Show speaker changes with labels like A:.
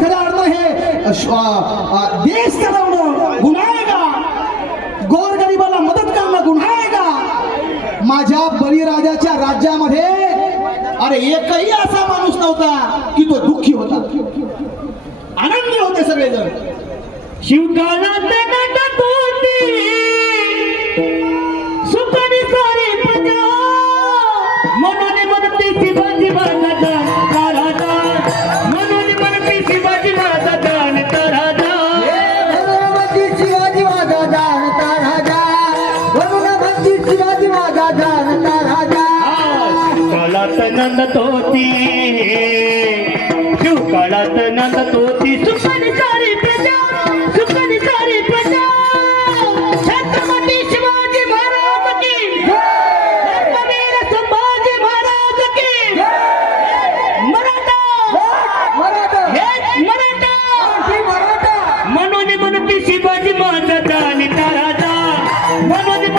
A: खऱ्या अर्थानं हे। देश चालवणं गुन्हा आहे का गोरगरिबाला मदत करणं गुन्हा आहे का माझ्या बळीराजाच्या राज्यामध्ये अरे एकही असा माणूस नव्हता की तो दुःखी होता. आनंदी होते सगळेजण.
B: शिवकाळात सुखाने शिवाजी
C: माझा जाणता राजा
B: शिवकाळात नंदत होती